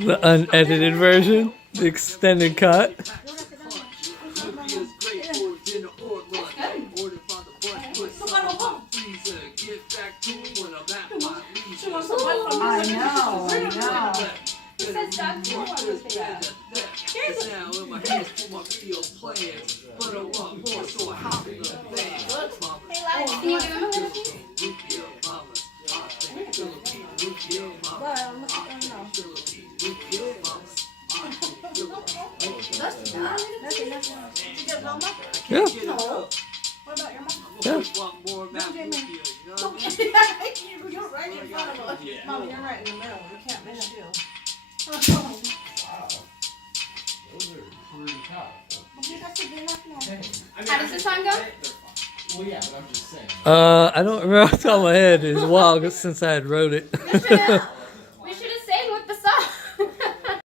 The unedited version, the extended cut. I know. Yeah. What about your mom? Yeah. You're right in front of us. Mom, you're right in the middle. We can't miss you. Wow. Those are pretty tough. How does this one go? Well, yeah, but I'm just saying. I don't remember off the top of my head. It's a while since I had wrote it.